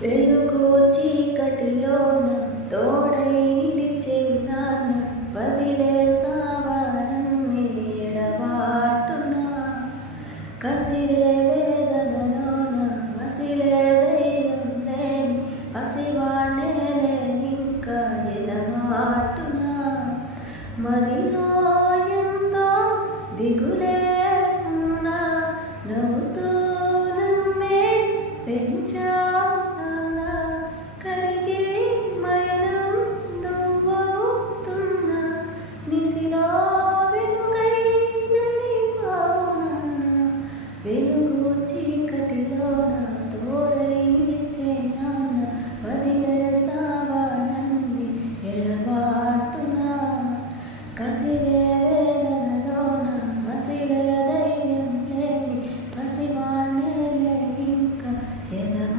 వెలుగు చీకటిలోన తోడై నిలిచే నాన్న వదిలేసావా నన్నే ఎడబాటున కసిరే వేదనలోన మసిలే ధైర్యం లేని పసివాణ్ణే ఇంకా ఎదమాటున మదిలో ఎంతో దిగులే ఉన్నా నవ్వుతూ నన్నే పెంచావు